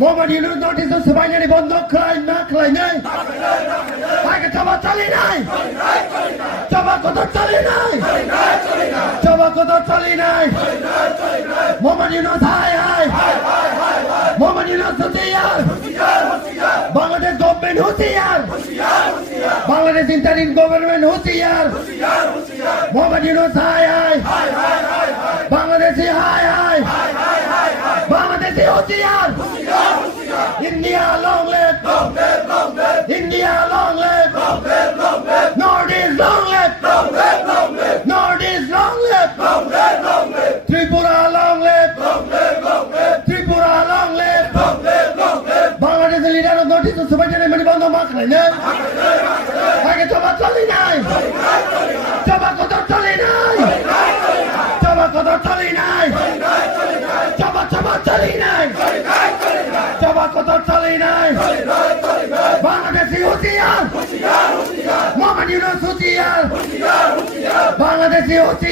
Mohammad Yunus notice সেবাইনারি বন্ধ খাই না খাই নাই আগে চাবা চালি নাই চাবা কত চালি নাই চাবা কত চালি নাই মোহাম্মদ ইউনূস হাই হাই মোহাম্মদ ইউনূস হুঁশিয়ার বাংলাদেশ গভর্নমেন্ট হুঁশিয়ার বাংলাদেশ ইন্টারিম গভর্নমেন্ট হুঁশিয়ার Mohammad Yunus high high Bangladeshi high high Bangladeshi হুঁশিয়ার India long live India long live Northeast long live Northeast long live Tripura long live Tripura long live Bangladesh leader of notice to Subhajana Mani Banda Makra ne Age chaba chali nai chaba koto chali nai chaba koto chali nai chaba chali nai chaba koto chali nai Bangladeshi হুঁশিয়ার মোহাম্মদ ইউনূস হুঁশিয়ার বাংলাদেশি হুঁশিয়ার